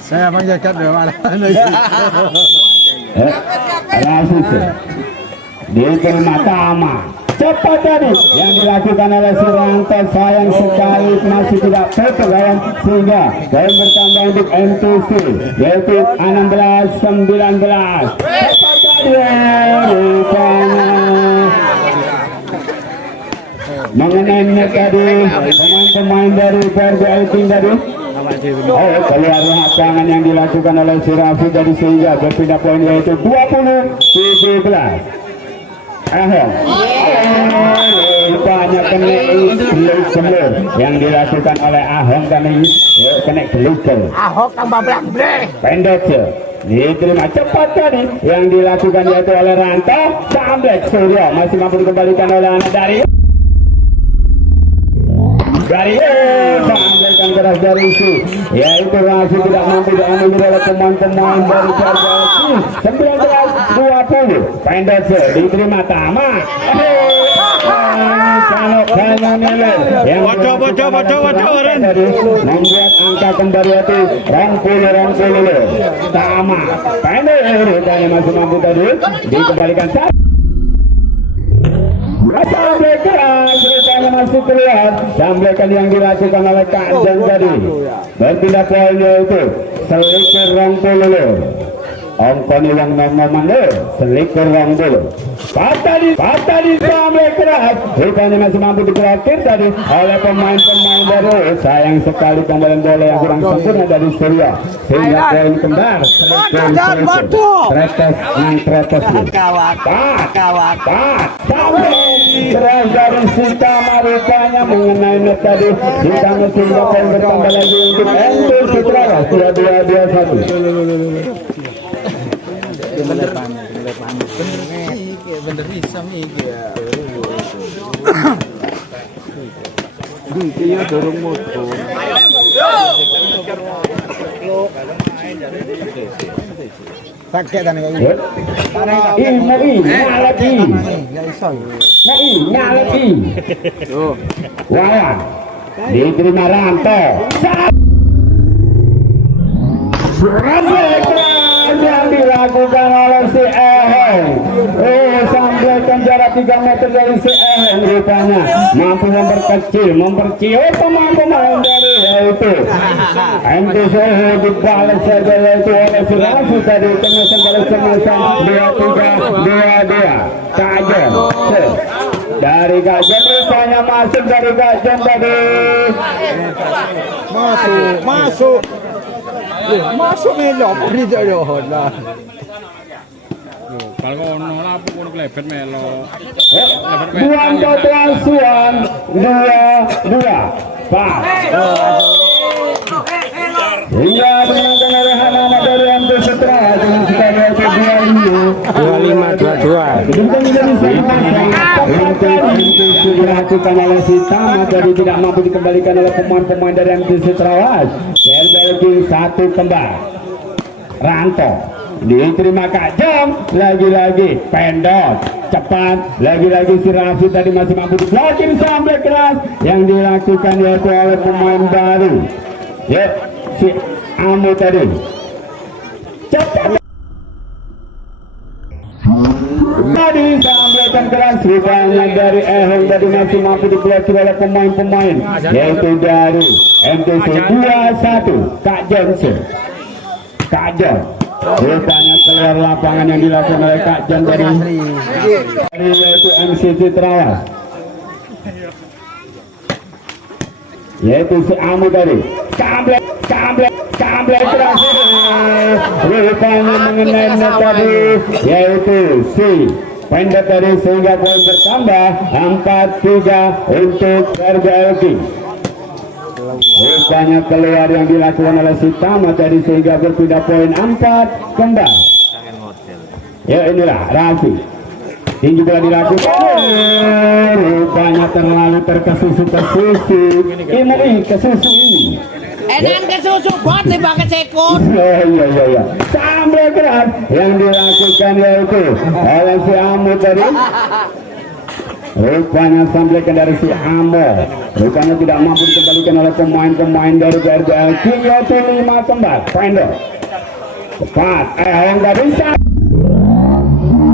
Saya menjaga dua malam. Rasus diterima Tama. Cepat tadi yang dilakukan oleh Suranto, sayang sekali masih tidak terkeluar sehingga poin bertambah untuk MTC yaitu 16-19. Cepat tadi rupanya mengenai tadi pemain-pemain dari PRBLT tadi. Keluar lapangan yang dilakukan oleh Sirafi dari sehingga berpindah poin yaitu 20-17. Ahong banyak kena sebelum yang dilakukan oleh Ahong kami kena gelugal. Ahok tambah blak-blak. Pendek diterima cepat tadi yang dilakukan yaitu oleh Ranto sampai Suryo masih mampu dikembalikan oleh anak dari sampaikan keras dari itu yaitu masih tidak mampu diambil oleh pemain-pemain dari Jawa 19-20 pendek diterima Tama membuat angka kembali itu rongkul Tama pendek rupanya masih mampu tadi dikembalikan sampai keras rupanya masih keluar sampaikan yang dilakukan oleh Kanjeng tadi berpindah poinnya itu selikur rongkul Ongkoni yang nomor selikur rongkul patah di sampai keras rupanya masih mampu dikeluarkan tadi oleh pemain-pemain baru. Sayang sekali pembalian bola yang kurang sempurna dari Surya sehingga poin kembar tretes sampai keras dari Sitama rupanya mengenai tadi Sitama sehingga poin bertambah lagi untuk Endo Citra 22-21. Bener bisa nih ya. Dia dorong motor. Pakai dan kayak gitu. Lagi. Tuh. Wah. Diterima Ranto. Yang dilakukan oleh si Eheng sampaikan jarak 3 meter dari si Eheng rupanya mampu memperkecil pemain-pemain dari yaitu MTC dibalas saja yaitu oleh Surasu tadi kemasan 2-3-2-2 Kajen dari Kajen rupanya masuk dari Kajen tadi masuk melo di jodoh lah. Kalau ono lapu kono klebet melo. Buang Suan 2-2 pas. Hingga dengan kerehan nama dari MT Setra dengan skala 25-22 dilakukan oleh Sitama tadi tidak mampu dikembalikan oleh pemain-pemain dari MT Setrawas. Belging satu kembar Ranto diterima Kak Jom lagi-lagi pendok cepat lagi-lagi si Rafi tadi masih mampu diblokir sampai keras yang dilakukan yaitu oleh pemain baru ya si Amu tadi cepat tadi sampaikan keras rupanya dari Ehong tadi masih mampu diblokir oleh pemain-pemain yaitu dari MTC 21 Kak Jon rupanya keluar lapangan yang dilakukan oleh Kak Jon dari yaitu MCC Trawas yaitu si Amu tadi sampai keras rupanya mengenai tadi yaitu si pendek tadi sehingga poin bertambah 4-3 untuk RBLK. Rupanya keluar yang dilakukan oleh Sitama tadi sehingga berpindah poin 4 kembali. Ya inilah Rafi tinggi bola dilakukan rupanya terlalu terkesusu ini kesusu ini Edan kesusu buat dipakai sekut. Iya. Sampai keras yang dilakukan yaitu oleh si Amu tadi. Rupanya sampaikan dari si Amo. Rupanya tidak mampu dikembalikan oleh pemain-pemain dari BRBL King, yaitu 5 kembali. Pendo. Cepat. Enggak bisa.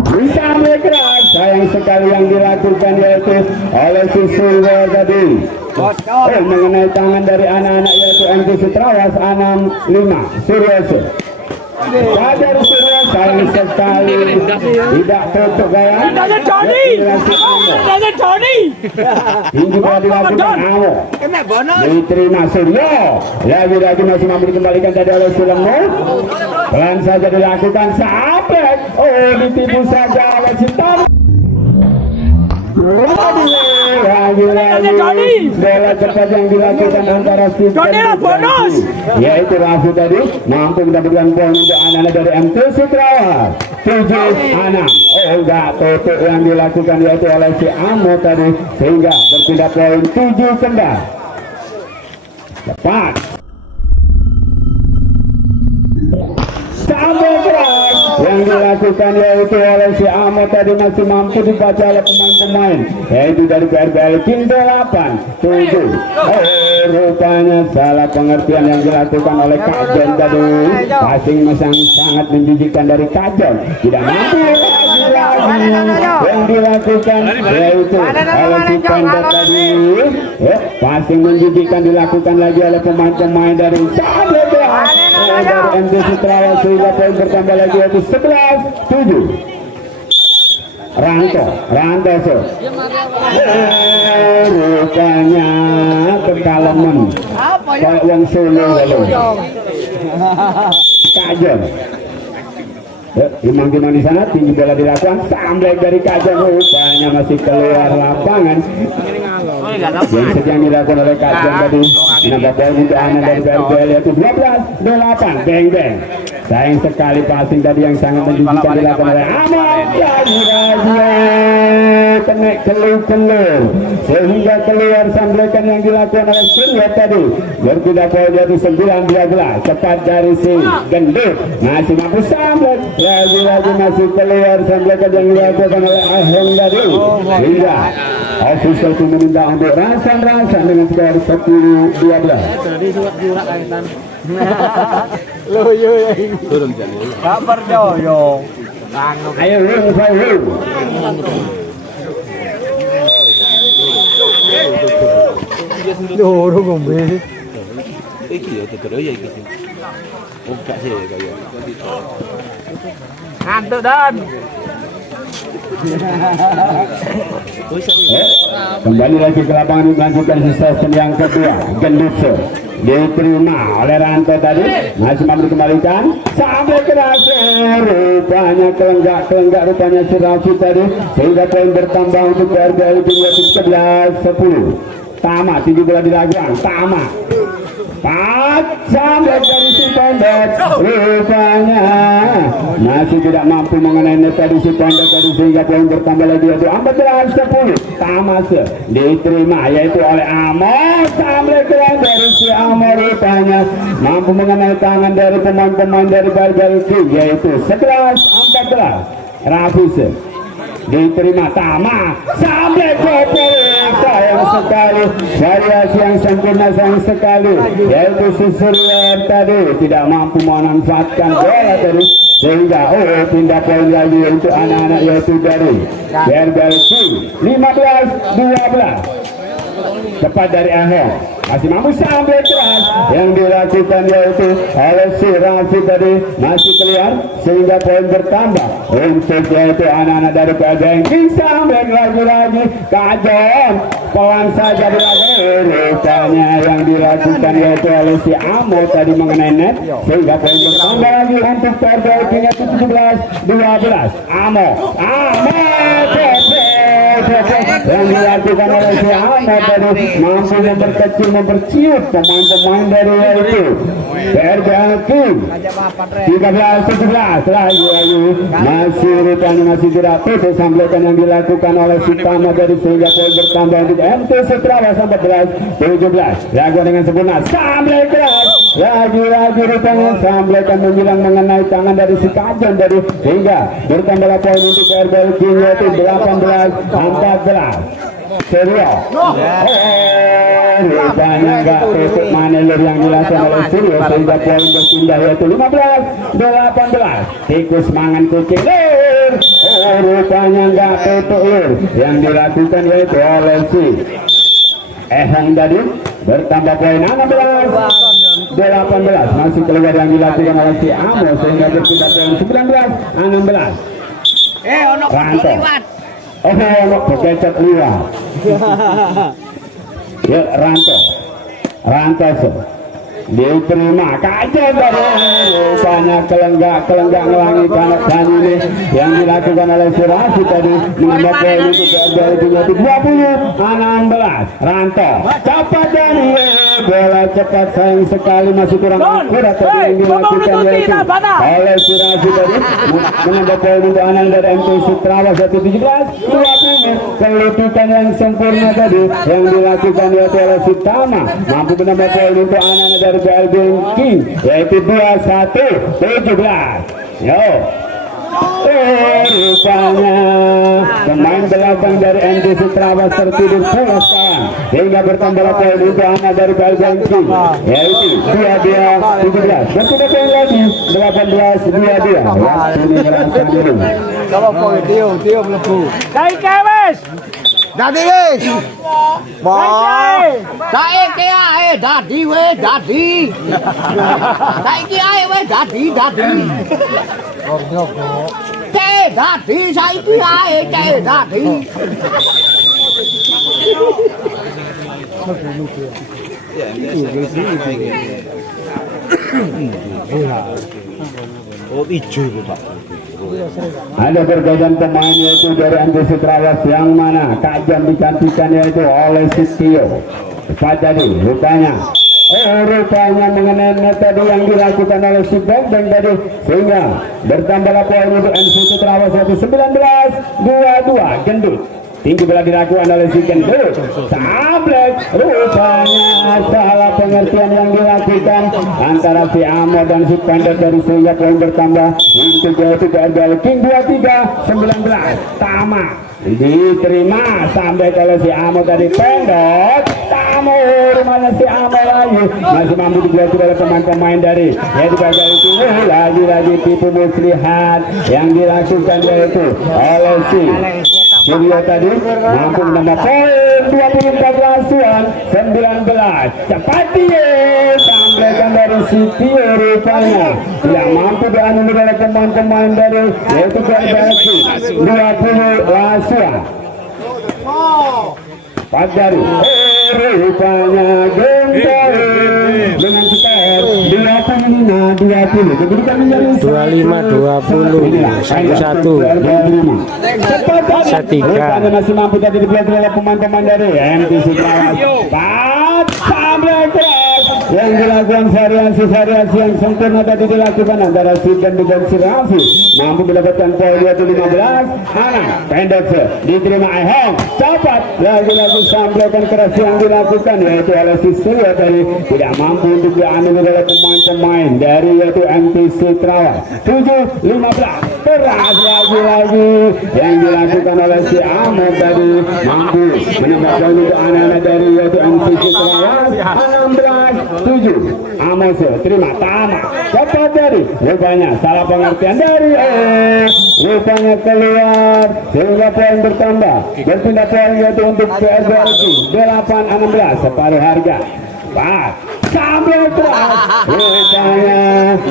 Bisa bergerak. Sayang sekali yang dilakukan yaitu oleh si Sulwer tadi. Mengenai tangan dari anak-anak yaitu MT Sutrawas 65 Suryose. Fajar Surya sayang sekali tidak tutup gaya. Tanya Johnny. Tinggi bola dilakukan Amo. Diterima Suryo. Lagi-lagi masih mampu dikembalikan tadi oleh Sulemu. Pelan saja dilakukan sampai. Ditipu saja oleh Sintam. Lagi-lagi bola cepat yang dilakukan antara si bonus yaitu Rafi tadi mampu mendapatkan poin untuk anak-anak dari MT Sutrawas 7-6. Enggak tutup yang dilakukan yaitu oleh si Amo tadi sehingga berpindah poin 7 kembali. Cepat sampai keras yang dilakukan yaitu oleh si Amo tadi masih mampu dibaca oleh pemain-pemain yaitu dari BRBL King 8-7. Rupanya salah pengertian yang dilakukan oleh Kajon tadi. Passing yang sangat menjijikkan dari Kajon, tidak mampu lagi yang dilakukan yaitu oleh si Pendo tadi. Passing menjijikkan dilakukan lagi oleh pemain-pemain dari dari MT Sutrawas sehingga poin bertambah lagi yaitu 11-7. Ranto rupanya kekalaman kayak yang Solo lalu Kajon. Imang-imang di sana tinggi bola dilakukan sampai dari Kajon, rupanya masih keluar lapangan. Yang sedang dilakukan oleh Kajon tadi menambah poin untuk anak dari BRBL yaitu 12-8. Beng. Sayang sekali passing tadi yang sangat menjijikkan dilakukan oleh Ahmad. Kena kelur sehingga keluar samblekan yang dilakukan oleh Surya tadi. Berpindah poin yaitu 9-12. Cepat dari si Gendut masih mampu samblet. Lagi-lagi masih keluar samblekan yang dilakukan oleh Ahong tadi. Hingga official itu meminta untuk rasan-rasan dengan skor 10-12. Kabar yo. Ayo ring. Đồ không biết. Cái kiểu từ đó vậy cái ôm cả xe kayak Ngantuk Dan. Kembali lagi ke lapangan melanjutkan season yang kedua. Gendutse diterima oleh Ranto tadi, masih mampu dikembalikan sampai keras. Rupanya kelenggak rupanya si Rafi tadi sehingga poin bertambah untuk BRBL King 11-10. Tamat 7 bola dilakukan. Tamat sampai dari si Pendek, rupanya masih tidak mampu mengenai net tadi si Pendek tadi sehingga poin bertambah lagi yaitu 14-10. Tamas diterima yaitu oleh Amo sampai keren dari si Amo, rupanya mampu mengenai tangan dari pemain-pemain dari BRBL King yaitu 11-14. Rafis diterima Tama sampai kopel. Sayang sekali variasi yang sempurna, sayang sekali yaitu Susuryan tadi tidak mampu memanfaatkan bola tadi sehingga pindah poin lagi untuk anak-anak yaitu dari BRBL King 15-12. Tepat dari Ahong masih mampu sampai keras yang dilakukan yaitu oleh si Rafi tadi masih keluar sehingga poin bertambah untuk yaitu anak-anak dari BRBL King. Sampai lagi Kajon pelan saja dilakukan, rupanya yang dilakukan yaitu oleh si Amo tadi mengenai net sehingga poin bertambah lagi untuk BRBL King 17-12. Amo yang dilakukan oleh si Ahmad tadi mampu memperciut pemain-pemain dari yaitu BRBL King 13-17. lagi masih rupanya masih tidak tutup sampaikan yang dilakukan oleh si Tama dari sehingga poin bertambah untuk MT Sutrawas 14-17. Lagu dengan sempurna sampai keras lagi rupanya sampaikan menjelang mengenai tangan dari si Kajon dari hingga bertambah poin untuk RBL King yaitu 18-14. Serio. Rupanya enggak tutup maneler yang dilakukan oleh Serio sehingga poin berpindah yaitu 15-18. Tikus mangan kucing lir. Rupanya enggak tutup lir yang dilakukan yaitu oleh si Ehang tadi bertambah poin 16-18. Masih keluar yang dilakukan oleh si Amo sehingga berpindah poin 19-16. Ono Ranto. liwat. Ono berkecet liwat. Ya Ranto diterima kaca dari rupanya kelenggak ngelangi kanak dan ini yang dilakukan oleh si Rafi tadi menambah poin untuk dari 20-16. Ranto cepat dari bola cepat sayang sekali masih kurang akurat tadi yang dilakukan yaitu oleh si Rafi tadi menambah poin untuk anak dari MT Sutrawas 17-20. Kelutukan yang sempurna tadi yang dilakukan yaitu oleh si Tama mampu menambah poin untuk anak dari BLB King yaitu 21-17. Yo. Rupanya pemain belakang dari MT Sutrawas tertidur pulas kawan hingga bertambah poin untuk anak dari BLB King yaitu 22-17. Berpindah poin lagi 18-22. Ini berangkat dulu. Kalau poin Tio melebu. Dadi wis. Saiki ae dadi wis dadi. Saiki ae wis dadi. Cek dadi saiki ae cek dadi. Oh, hijau itu Pak. Ada perbedaan pemain yaitu dari MT Sutrawas yang mana Kajam digantikan yaitu oleh Sitio. Cepat tadi rupanya mengenai metode yang dilakukan oleh si Beng tadi sehingga bertambah poin untuk MT Sutrawas yaitu 19-22. Gendut tinggi bola dilakukan oleh si Gendut. Sablek rupanya salah pengertian yang dilakukan antara si Amo dan si Pendek dari sehingga poin bertambah untuk yaitu BRBL King 23-19. Tama diterima sampai kalau si Amo tadi Pendek Tama rumahnya si Amo lagi masih mampu digelar oleh pemain-pemain dari yaitu BRBL King. Lagi-lagi tipu muslihat yang dilakukan yaitu oleh si Suryo tadi mampu menambah poin 24 lasuan 19. Cepat dia sampaikan dari Sitio rupanya tidak mampu dianulir oleh pemain-pemain dari yaitu BRBL 20 lasuan. Pagari rupanya gembel dengan skor 25-20 kedudukan menjadi 25-20 1-1 masih mampu tadi dipelajari oleh pemain-pemain dari MT Sutrawas. Yang dilakukan variasi yang sempurna tadi dilakukan antara si Gendut dan si Rafi mampu mendapatkan poin 15. Anak Pendek diterima Ehong cepat lagi sampaikan keras yang dilakukan yaitu oleh si Suryo tadi tidak mampu untuk dianulir oleh pemain-pemain dari yaitu MT Sutrawas. 7-15 keras lagi yang dilakukan oleh si Ahmad tadi mampu menambahkan untuk anak-anak dari yaitu MT Sutrawas 16-7. Amos terima Tama cepat dari rupanya salah pengertian dari rupanya keluar sehingga poin bertambah berpindah poin yaitu untuk BRBL 8-16 separuh harga. Sambil keras rupanya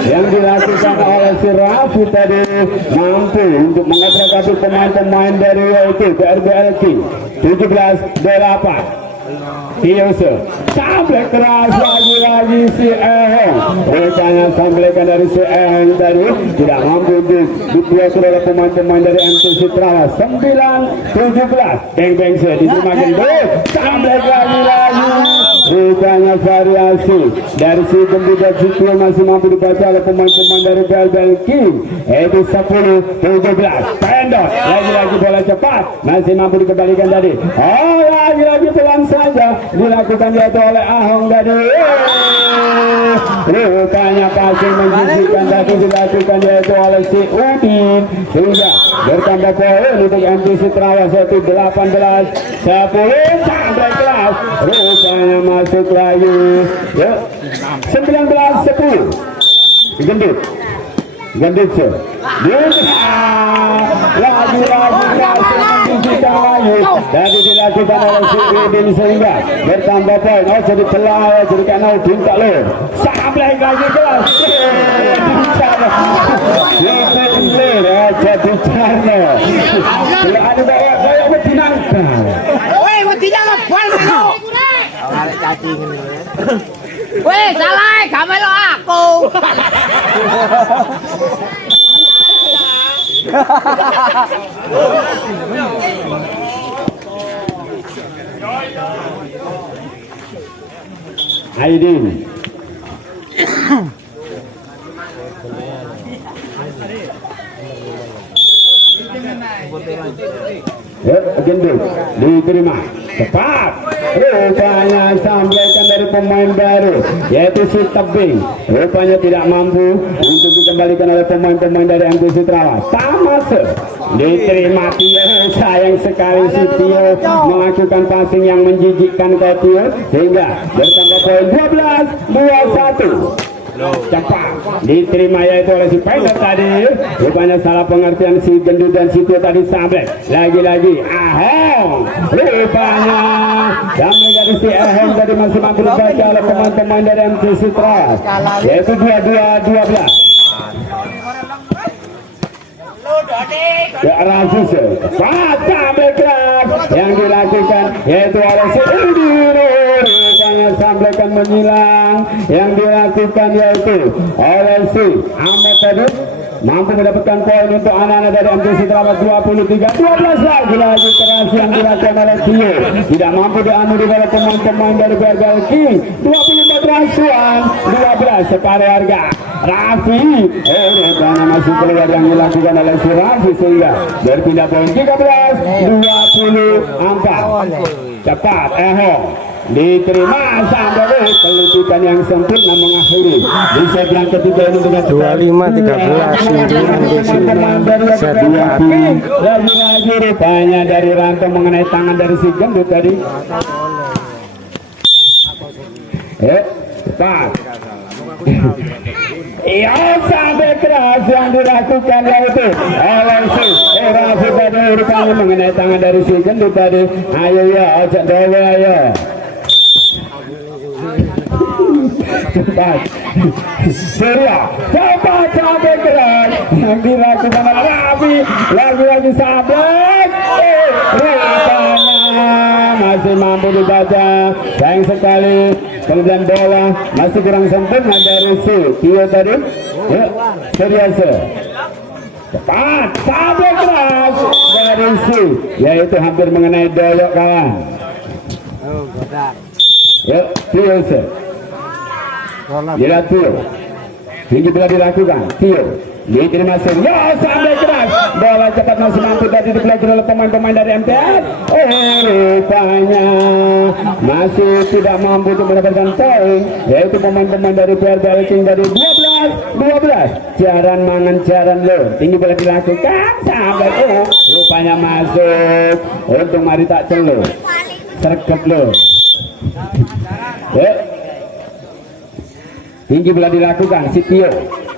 yang dilakukan oleh si Rafi tadi mampu untuk mengatasi pemain-pemain dari yaitu BRBL 17-8. Tioso sampai keras lagi si Eheng rupanya sampaikan dari si Eheng tadi tidak mampu dibuat oleh pemain-pemain dari MT Sutrawas. 9-17 Beng Gendut sampai lagi rupanya variasi dari si Gendut dan si Tio masih mampu dibaca oleh pemain-pemain dari Bel King. Itu 10-17 pendek, lagi-lagi bola cepat masih mampu dikembalikan tadi. Oh, lagi-lagi pelan saja dilakukan yaitu oleh Ahong tadi. Rupanya passing menjijikan tadi dilakukan yaitu oleh si Udin, sehingga bertambah poin untuk MTC Trawas yaitu 18-10 sampai kelas. Rupanya masuk lagi 19-10 Gendut lagi-lagi tadi dilakukan oleh si Udin sehingga bertambah poin. Oh, jadi celah jadi karena Udin tak lo sampai lagi kelas jadi carno ada bawa betinangka. Weh, betina ngepol melo. Weh, salah, kamelo aku. Aidin Gendut diterima cepat, rupanya sampaikan dari pemain baru yaitu si Tebing, rupanya tidak mampu untuk dikembalikan oleh pemain-pemain dari MTC Trawas. Tamase diterima Tio, sayang sekali si Tio melakukan passing yang menjijikkan ke Tio sehingga bertambah poin 12-21. Cepat diterima yaitu oleh si Pilot tadi, rupanya salah pengertian si Gendut dan si Tio tadi sampai lagi-lagi Ahong, rupanya sampai dari si Ahong tadi masih mampu dibaca oleh pemain-pemain dari MTC Trawas yaitu 22-12 ke arah Fuse. Sampai keras yang dilakukan yaitu oleh si Udin, rupanya sampaikan menyilang yang dilakukan yaitu oleh si Ahmad tadi mampu mendapatkan poin untuk anak-anak dari MTC Trawas 23-12. Lagi keras yang dilakukan oleh Tio tidak mampu diambil oleh pemain-pemain dari Bel King. 24 rasuan 12 separuh harga Raffi, rupanya masih keluar yang dilakukan oleh si Raffi sehingga berpindah poin 13-24. Cepat Ahong diterima sampai pelupikan yang sempurna mengakhiri di set yang ketiga ini dengan 25-13 lagi-lagi rupanya dari Ranto mengenai tangan dari si Gendut tadi. Cepat iya sampai keras yang dilakukan yaitu oleh si Raffi tadi, rupanya mengenai tangan dari si Gendut tadi. Ayo ya ojek dewe ayo cepat Surya cepat sampai keras yang dilakukan oleh Raffi lagi-lagi sahabat. Rupanya masih mampu dibaca, sayang sekali kemudian bola masih kurang sempurna dari si Tio tadi. Serius cepat sampai keras dari si yaitu hampir mengenai doyok kawan. Yuk Tio Bila Tio tinggi bila dilakukan Tio diterima ya sampai keras bola cepat masih mampu tadi dipelajari oleh pemain-pemain dari MTS. Rupanya masih tidak mampu untuk mendapatkan poin yaitu pemain-pemain dari Bel King dari 12 jaran mangan jaran lo tinggi bila dilakukan sampai rupanya masuk untuk mari tak celo sergap lo. Tinggi bila dilakukan si Tio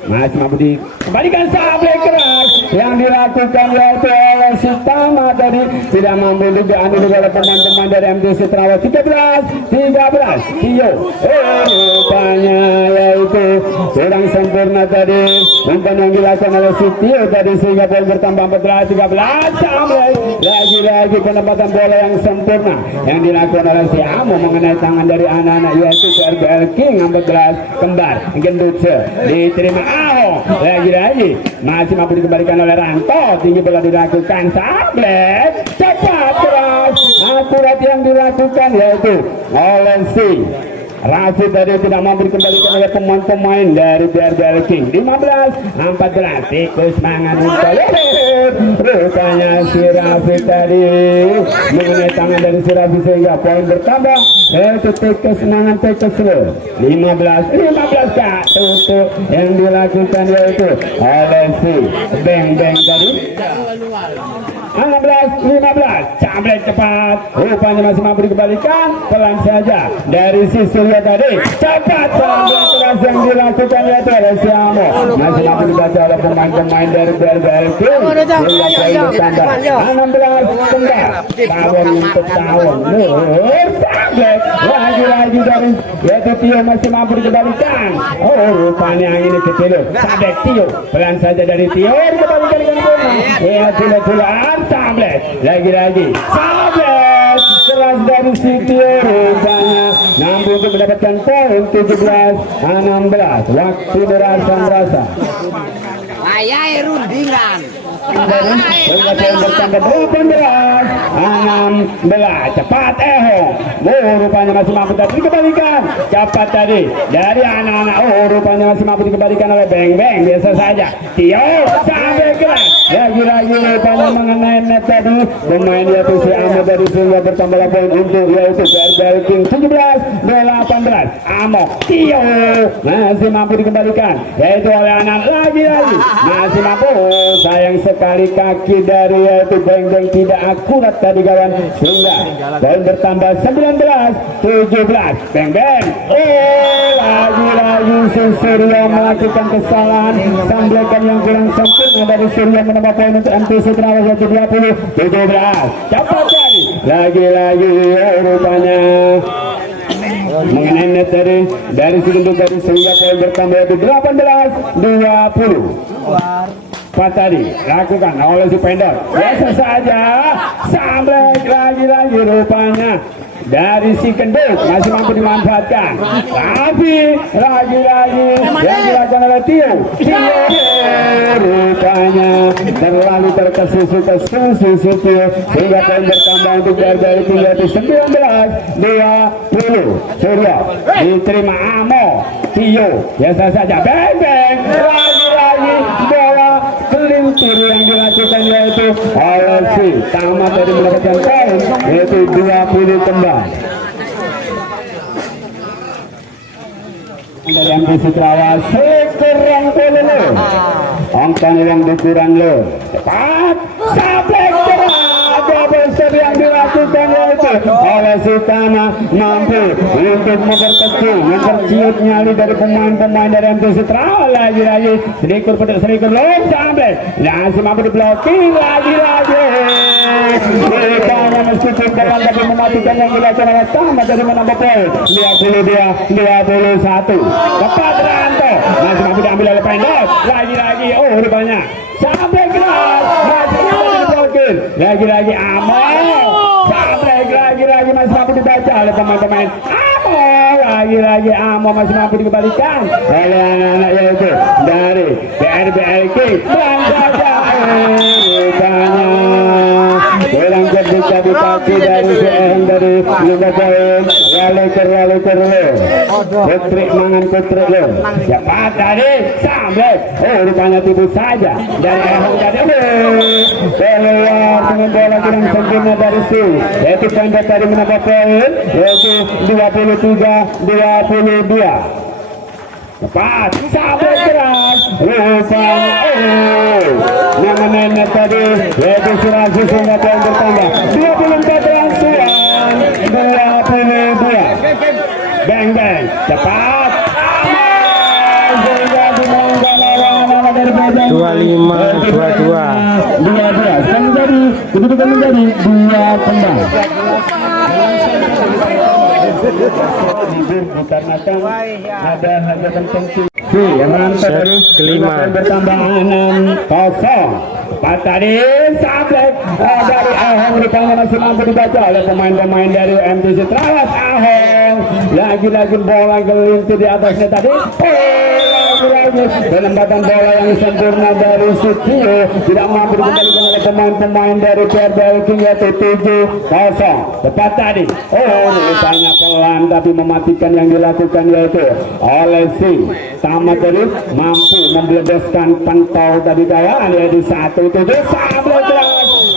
masih mampu dikembalikan sampai keras yang dilakukan yaitu oleh si Tama tadi tidak mampu diambil oleh pemain-pemain dari MTC Trawas. 13 Tio rupanya yaitu kurang sempurna tadi umpan yang dilakukan oleh si Tio tadi sehingga poin bertambah 14-13 sampai lagi-lagi penempatan bola yang sempurna yang dilakukan oleh si Amo mengenai tangan dari anak-anak yaitu Bel King 14 kembar Gendut diterima Ahong lagi-lagi masih mampu dikembalikan oleh Ranto tinggi bola dilakukan Sablet cepat keras akurat yang dilakukan yaitu oleh si Rafi tadi tidak mampu dikembalikan oleh pemain-pemain dari BRBL King. 15-14 tikus mangan untuk rupanya si Rafi tadi mengenai tangan dari si Rafi sehingga poin bertambah yaitu tikus mangan tikus lo 15 kak tutup yang dilakukan yaitu oleh si Beng tadi 15 camblek cepat rupanya masih mampu dikembalikan pelan saja dari si Surya tadi cepat camblek keras yang dilakukan yaitu oleh si Amo masih mampu dibaca oleh pemain-pemain dari BRBL King hingga poin bertambah 16 kembali tawon untuk tawon camblek lagi dari yaitu Tio masih mampu dikembalikan rupanya yang ini kecil camblek Tio pelan saja dari Tio dikembalikan dengan bola ya tulang Sablet lagi-lagi Sablet keras dari si Tio rupanya mampu untuk mendapatkan poin 17-16 waktu berasa Ayai rundingan. bertambah 18-16 cepat rupanya masih mampu tadi dikembalikan cepat tadi dari anak-anak rupanya masih mampu dikembalikan oleh Beng biasa saja Tio sampai keras lagi-lagi rupanya mengenai net tadi pemain yaitu si Amo dari sehingga bertambah poin untuk yaitu BRBL King 17-18 Amo Tio masih mampu dikembalikan yaitu oleh anak lagi-lagi masih mampu sayang sekali kaki dari yaitu Beng tidak akurat tadi kawan sehingga poin bertambah 19-17 Beng lagi-lagi si Surya melakukan kesalahan samblekan yang kurang sempurna dari Surya menambah poin untuk MTC Trawas 20-17 cepat jadi lagi-lagi rupanya mengenai net dari segundur dari sehingga poin bertambah yaitu 18-20 Pak tadi lakukan oleh si Pendor biasa saja samblek lagi-lagi rupanya dari si Kenduk masih mampu dimanfaatkan tapi lagi-lagi yang dilakukan oleh Tio rupanya terlalu terkesusu Tio sehingga poin bertambah untuk dari 19-20 Surya diterima Amo Tio biasa saja Beng lagi-lagi bola kelintir yang dilakukan yaitu oleh si tamat dari mendapatkan poin yaitu 20 kembali dari MTC Trawas sekurang puluh angka yang dikurang lo cepat sablek besar yang dilakukan yaitu oleh si Tama mampu untuk memperciut nyali dari pemain-pemain dari MTC Trawas lagi-lagi sedikit lo sampai masih mampu diblokir lagi-lagi rupanya meskipun dalam tapi mematikan yang dilakukan oleh Tama dari menambah poin 22-21 tepat Ranto masih mampu diambil oleh Pendek lagi-lagi rupanya sampai keras masih mampu diblokir lagi-lagi Amo sampai lagi-lagi masih mampu dibaca oleh pemain-pemain Amo lagi-lagi Amo masih mampu dikembalikan oleh anak-anak yaitu dari BRBL King dan saja rupanya kurang ketika di kaki dari seorang dari Liga Poin lalu Putri mangan Putri lo cepat tadi sampai rupanya tipu saja dari Ehong tadi keluar dengan bola kurang sempurna dari si yaitu Pendek tadi menambah poin yaitu 23-22 cepat sampai keras rupanya mengenai tadi yaitu Surasi sehingga poin bertambah 24 langsuan 22 Beng cepat sehingga dimainkan lawan dari Bajang 25-22 kedudukan menjadi 2 kembali dikarenakan ada hajatan penting kelima bertambah 6-0 Pak tadi sablek dari Ahong rupanya masih mampu dibaca oleh pemain-pemain dari MTC Trawas Ahong lagi-lagi bola gelintir di atasnya tadi lagi lagi penempatan bola yang sempurna dari Sutio, tidak mampu dikembalikan oleh pemain-pemain dari PRBL King, yaitu 7-0. Tepat tadi, rupanya pelan tapi mematikan yang dilakukan yaitu oleh si Tama tadi mampu membledeskan pantau tadi kawan, yaitu 1-7.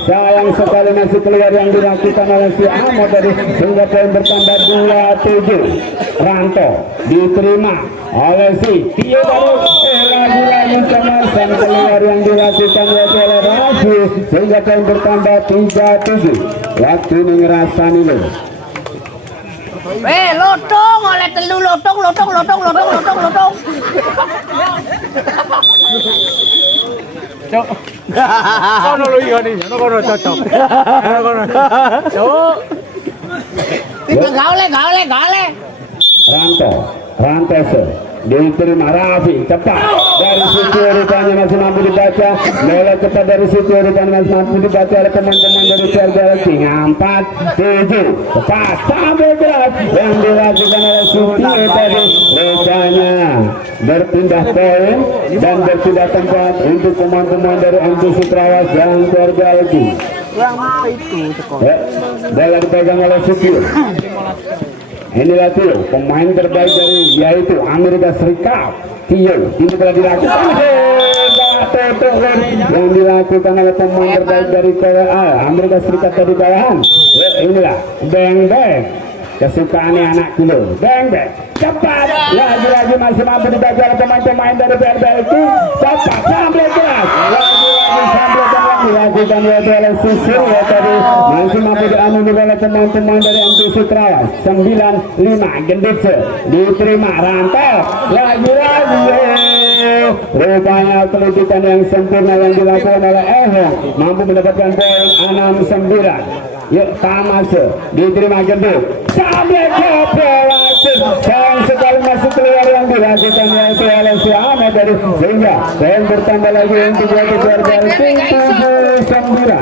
Sayang sekali masih keluar yang dilakukan oleh si Amo tadi, sehingga poin bertambah 2-7. Ranto diterima oleh si Tio tadi, lagi-lagi kemasan keluar yang dilakukan oleh Rafi, sehingga poin bertambah 3-7. Waktu ini ngerasa nih loh. Lotong oleh telu lotong. Cok. Kono lu iya nih, kono cocok. Kono. Cok. Kita gaule. Ranto diterima Rafi, cepat dari situ rupanya masih mampu dibaca, bola cepat dari situ rupanya masih mampu dibaca oleh teman-teman dari PRBL King. 4-7 cepat sampai berat yang dilakukan oleh Sutio tadi, rupanya berpindah poin dan berpindah tempat untuk pemain-pemain dari MTC Trawas dan PRBL King. Bola dipegang oleh Sutio. Inilah Tio, pemain terbaik dari yaitu Amerika Serikat. Tio ini telah dilakukan yang dilakukan oleh pemain terbaik dari Amerika Serikat tadi kawan. Inilah bang kesukaan anak kilo, bang cepat, lagi-lagi masih mampu dibaca oleh pemain-pemain dari PRBL King. Cepat sampai keras, lagi-lagi sampai dilakukan oleh Susur ya tadi, masih mampu diambil oleh pemain-pemain dari MTC Trawas. 9-5 Genditse diterima Ranto, lagi-lagi rupanya pelitikan yang sempurna yang dilakukan oleh Ehong mampu mendapatkan poin 6-9. Yuk Tamase diterima Gendut sampai ke bola, sayang sekali masih keluar yang dilakukan yaitu oleh si Ahmed dari, sehingga poin bertambah lagi untuk yaitu PRBL King 7-9.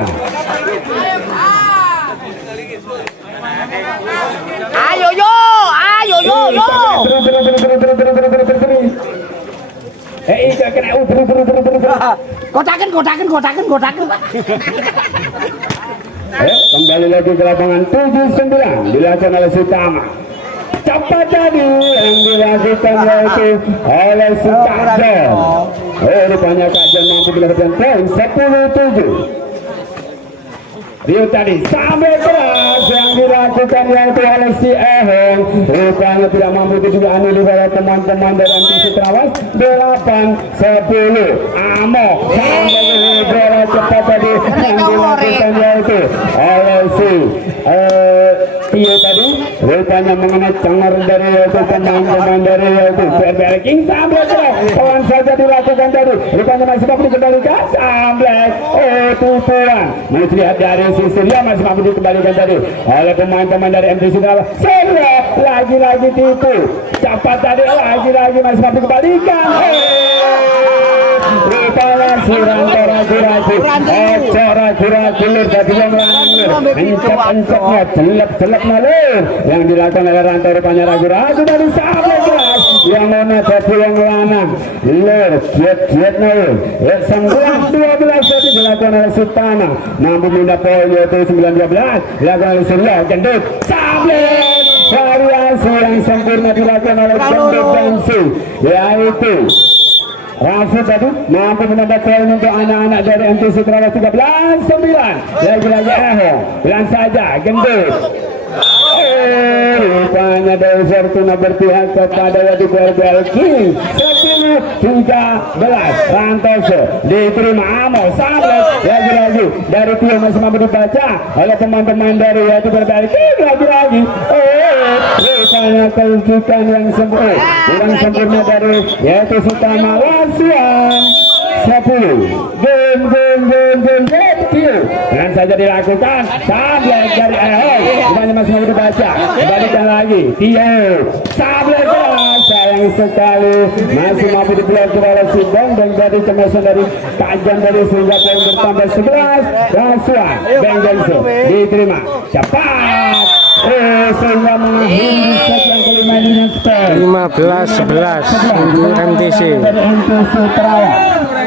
Ayo yo. Kotakan. Kembali lagi ke lapangan 7-9 dilakukan oleh Sutama. Cepat tadi yang dilakukan yaitu oleh si Kajen. Rupanya Kajen mampu mendapatkan poin 10-7. Rio tadi sampai keras yang dilakukan yaitu oleh si Ehong, rupanya tidak mampu dijual oleh teman-teman dari MTC Trawas. 8-10 Amo sampai ke bola cepat tadi yang dilakukan yaitu oleh si Tio tadi, rupanya mengenai cengar dari yaitu pemain-pemain dari yaitu PRBL King. Sampai keras kawan saja dilakukan tadi, rupanya masih mampu dikembalikan sampai tutupan masih lihat dari sisi dia masih mampu dikembalikan tadi oleh pemain-pemain dari MTC Trawas. Sehingga lagi-lagi tipu cepat tadi, lagi-lagi masih mampu dikembalikan. Rupanya si Ranto ragu-ragu dari yang encep-encepnya jelek-jelek malu yang dilakukan oleh Ranto, rupanya ragu-ragu dari sampai keras yang mana tapi yang lanang lur giat-giat malu 19-12 tadi dilakukan oleh Sutana, mampu pindah poin yaitu 9-12 dilakukan oleh Surya Gendut sampai variasi yang sempurna dilakukan oleh Gendut Bensi, yaitu Rafi tadi mampu menambah poin untuk anak-anak dari MTC Trawas. 13-9 lagi-lagi bilang saja Gendut. Rupanya dari Fortuna berpihak kepada yaitu PRBL King. 10-13 Rantoso diterima Amo sampai lagi-lagi dari Tio masih mampu dibaca oleh teman-teman dari yaitu PRBL King. Lagi-lagi rupanya kelanjutan yang sempurna dari yaitu Sutama Lasian 10 game Tio dengan saja dilakukan sampai dari rupanya masih mau dibaca, kembalikan lagi Tio sampai keras, sayang sekali masih mampu diblokir oleh si Beng dari kemasan dari Kajan dari, sehingga poin bertambah 11. Rasuan Beng diterima cepat sehingga mengakhiri set yang kelima dengan skor 15-11 untuk MTC. dari MTC Terawas.